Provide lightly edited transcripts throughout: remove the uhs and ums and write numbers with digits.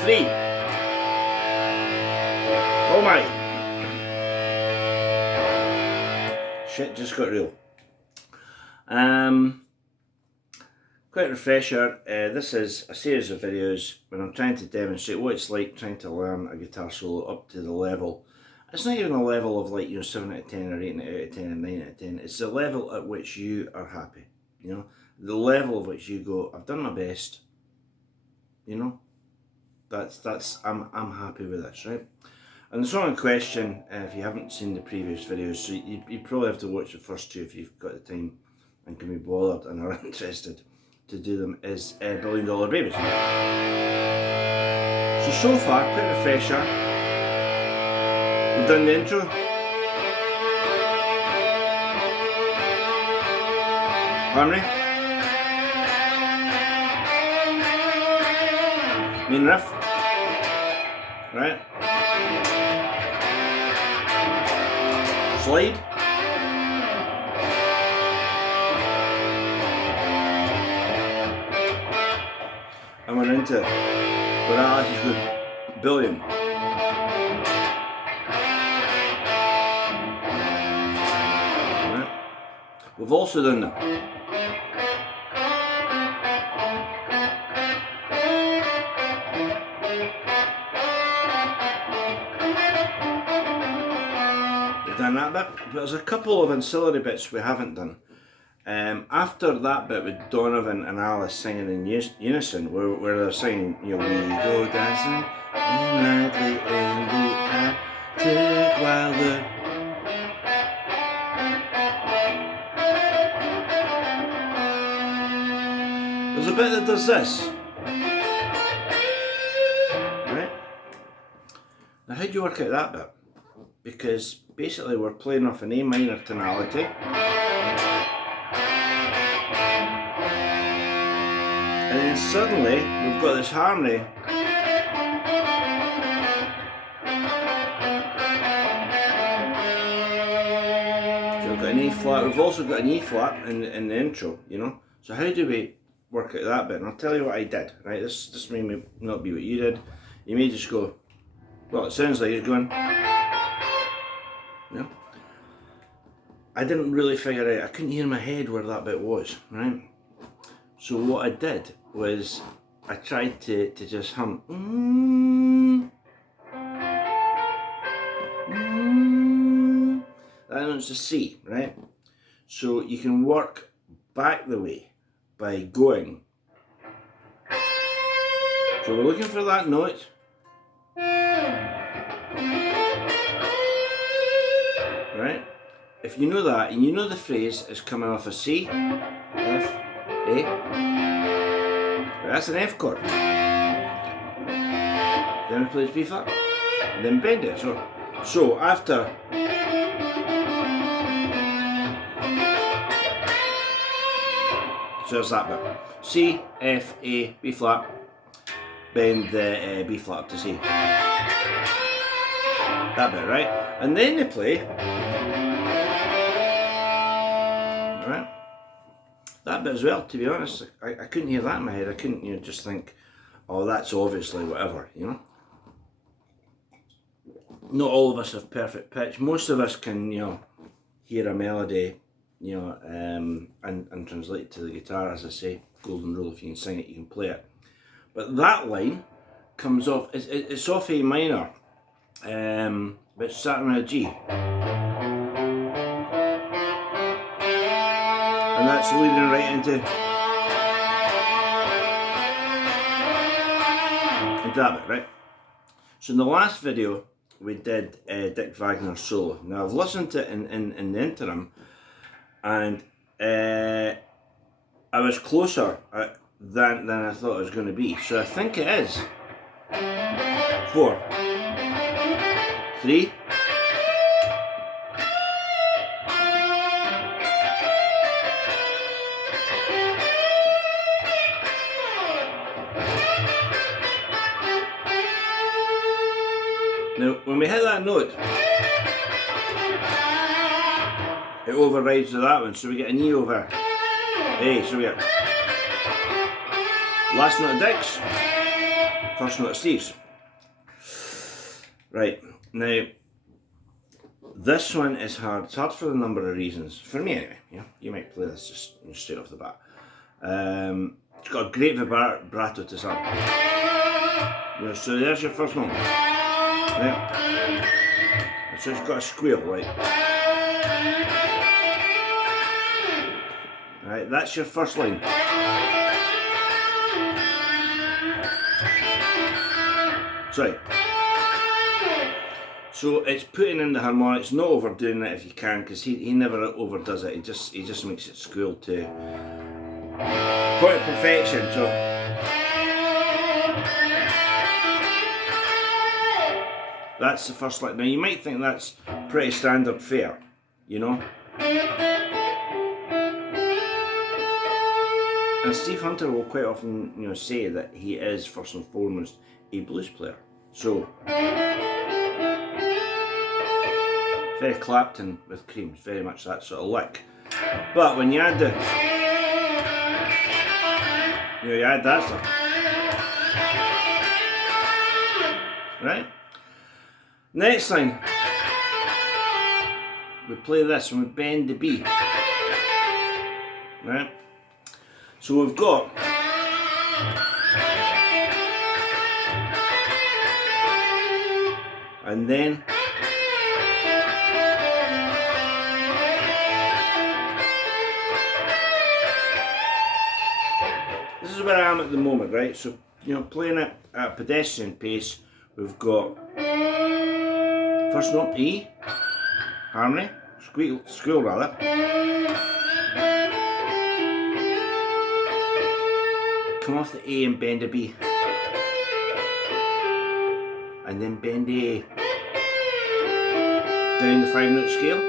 3. Oh my. Shit just got real. Quick refresher, this is a series of videos when I'm trying to demonstrate what it's like trying to learn a guitar solo up to the level. It's not even a level of like, 7 out of 10 or 8 out of 10 or 9 out of 10. It's the level at which you are happy, the level of which you go, I've done my best, I'm happy with this, right? And the song in question, if you haven't seen the previous videos, so you probably have to watch the first two if you've got the time and can be bothered and are interested to do them, is $1 Billion Babies. So far, quick refresher, we've done the intro, harmony, main riff, right, slide, and we're into where Alex is good, billion. Right. We've also done that. We've done that bit, but there's a couple of ancillary bits we haven't done. After that bit with Donovan and Alice singing in unison, where they're singing, we go dancing lightly in the attic while the... There's a bit that does this. Right? Now how do you work out that bit? Because basically we're playing off an A minor tonality. And then suddenly, we've got this harmony. So we've got an E flat, we've also got an E flat in the intro, So how do we work out that bit? And I'll tell you what I did, right? This may not be what you did. You may just go, well, it sounds like you're going, I didn't really figure out, I couldn't hear in my head where that bit was, right? So what I did was I tried to just hum. That note's a C, right? So you can work back the way by going. So we're looking for that note. Right? If you know that, and you know the phrase is coming off a C, F, A, that's an F chord. Then it plays B flat, and then bend it. So after, so there's that bit. C, F, A, B flat, bend the B flat up to C. That bit, right? And then they play. Right? That bit as well, to be honest, I couldn't hear that in my head. I couldn't, just think, oh, that's obviously whatever, Not all of us have perfect pitch. Most of us can, hear a melody, and translate it to the guitar, as I say, golden rule, if you can sing it, you can play it. But that line comes off, it's off A minor, but it's starting with a G. And that's leading right into that bit, right? So in the last video we did Dick Wagner's solo. Now I've listened to it in the interim, and I was closer than I thought it was going to be. So I think it is 4, 3, now, when we hit that note, it overrides to that one, so we get an E over A, so we get last note of Dick's, First note of Steve's. Right, now, this one is hard. It's hard for a number of reasons. For me anyway, you might play this just straight off the bat. It's got a great vibrato to start. So there's your first note. Right. So it's got a squeal, right? Right, that's your first line. Sorry. So it's putting in the harmonics, not overdoing it if you can, because he never overdoes it. He just makes it squeal to point of perfection. So that's the first line. Now you might think that's pretty standard fare, you know. And Steve Hunter will quite often, say that he is first and foremost a blues player. So very Clapton with Cream, very much that sort of lick. But when you add the, you add that stuff, right? Next line, we play this and we bend the B, right? So we've got and then this is where I am at the moment, right? So, playing it at a pedestrian pace, we've got first note E, harmony, squeal rather. Come off the A and bend a B. And then bend the A. Down the 5-note scale.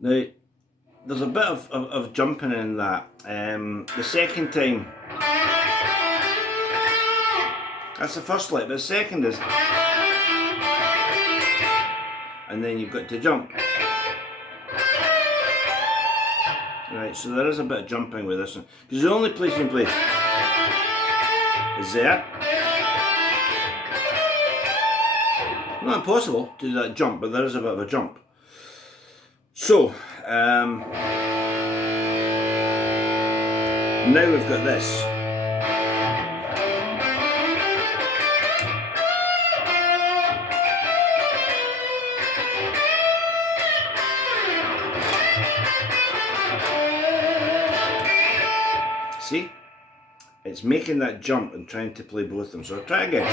Now, there's a bit of jumping in that. The second time, that's the first lick, but the second is, and then you've got to jump. Right, so there is a bit of jumping with this one, because the only place you can play is there. Not impossible to do that jump, but there is a bit of a jump. So, now we've got this. See? It's making that jump and trying to play both of them. So I'll try again.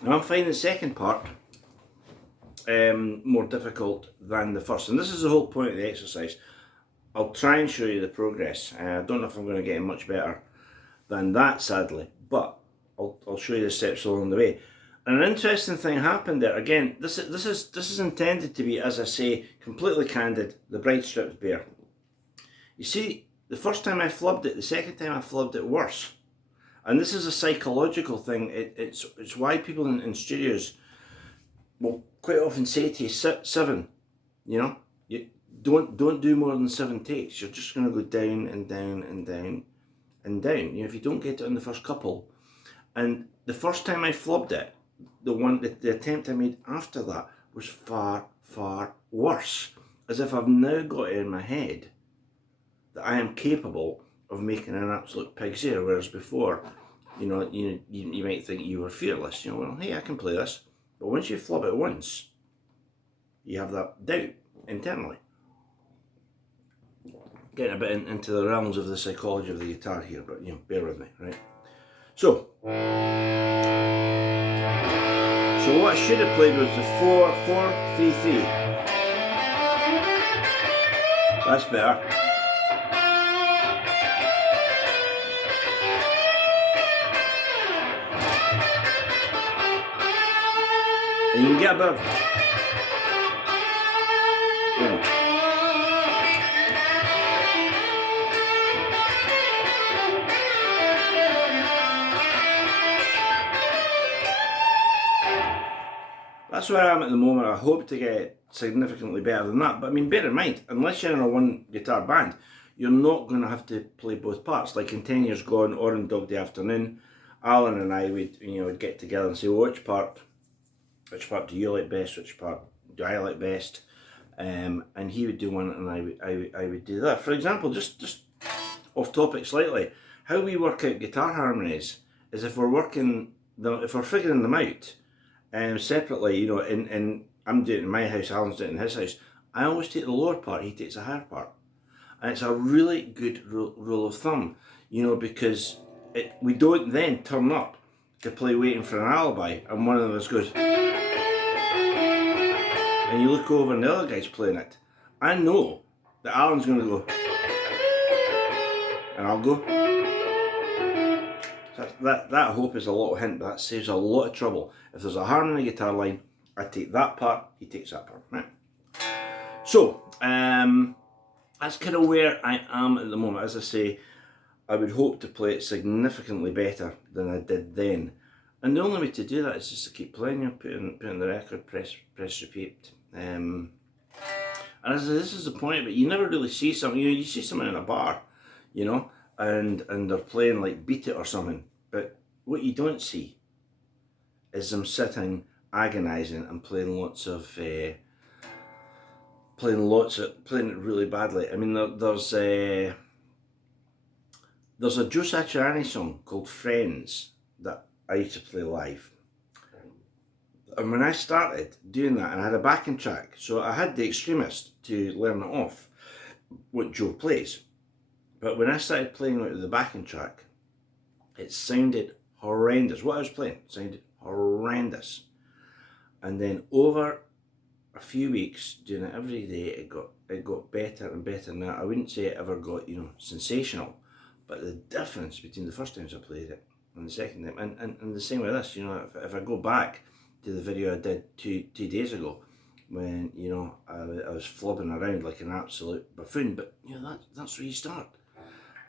And I'm finding the second part more difficult than the first. And this is the whole point of the exercise. I'll try and show you the progress. I don't know if I'm going to get much better than that, sadly, but I'll show you the steps along the way. And an interesting thing happened there. Again, this is intended to be, as I say, completely candid, the Bright Stripped Bear. You see, the first time I flubbed it, the second time I flubbed it worse. And this is a psychological thing. It's why people in studios will quite often say to you, 7, you don't do more than 7 takes. You're just going to go down and down and down and down. If you don't get it in the first couple. And the first time I flubbed it, the attempt I made after that was far, far worse. As if I've now got it in my head that I am capable of making an absolute pig's ear, whereas before, you might think you were fearless. Well, hey, I can play this. But once you flub it once, you have that doubt internally. Getting a bit into the realms of the psychology of the guitar here, but bear with me, right? So what I should have played was the 4-4-3-3. That's better. And you can get a bit of... That's where I am at the moment. I hope to get significantly better than that. But I mean, bear in mind, unless you're in a one guitar band, you're not going to have to play both parts. Like in 10 Years Gone or in Dog Day Afternoon, Alan and I would would get together and say, well, which part do you like best? Which part do I like best? And he would do one, and I would do that. For example, just off topic slightly, how we work out guitar harmonies is if we're figuring them out. Separately, and I'm doing it in my house, Alan's doing it in his house, I always take the lower part, he takes the higher part. And it's a really good rule of thumb, because we don't then turn up to play Waiting for an Alibi and one of us goes, and you look over and the other guy's playing it. I know that Alan's going to go, and I'll go. That I hope is a little hint, but that saves a lot of trouble. If there's a harmony guitar line, I take that part, he takes that part. Right? So, that's kind of where I am at the moment. As I say, I would hope to play it significantly better than I did then. And the only way to do that is just to keep playing, putting the record, press repeat. And as this is the point, but you never really see something, you see someone in a bar, and they're playing like Beat It or something, but what you don't see is them sitting agonising and playing it really badly. I mean, there's a Joe Satriani song called Friends that I used to play live. And when I started doing that, and I had a backing track, so I had the Extremist to learn it off, what Joe plays. But when I started playing with the backing track, it sounded horrendous. What I was playing sounded horrendous. And then over a few weeks, doing it every day, it got better and better. Now, I wouldn't say it ever got, sensational, but the difference between the first times I played it and the second time, and the same with this, if I go back to the video I did two days ago, when, I was flobbing around like an absolute buffoon, but, that's where you start.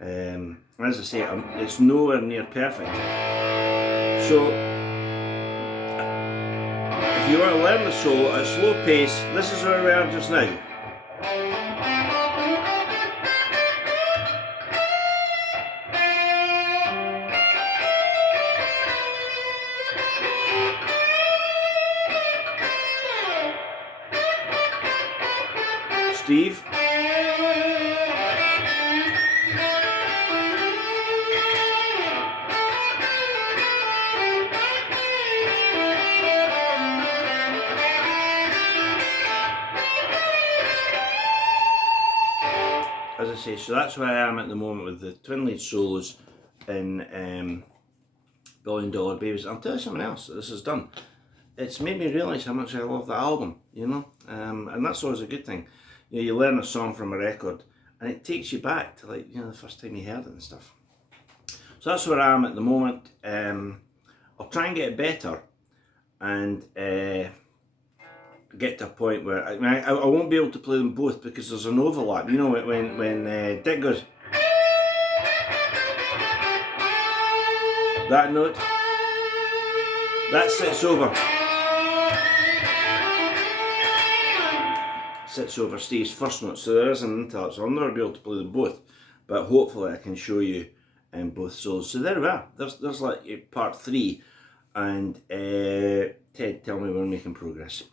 As I say, it's nowhere near perfect. So, if you want to learn the solo at a slow pace, this is where we are just now. Steve. As I say, so that's where I am at the moment with the twin lead solos in $1 Billion Babies. I'll tell you something else that this has done. It's made me realise how much I love the album, and that's always a good thing. You learn a song from a record and it takes you back to the first time you heard it and stuff. So that's where I am at the moment. I'll try and get better and get to a point where I won't be able to play them both because there's an overlap. When Dick goes that note, that sits over Steve's first note, so there is an interlude, so I'll never be able to play them both, but hopefully I can show you both solos. So there we are, there's like part 3, and Ted, tell me we're making progress.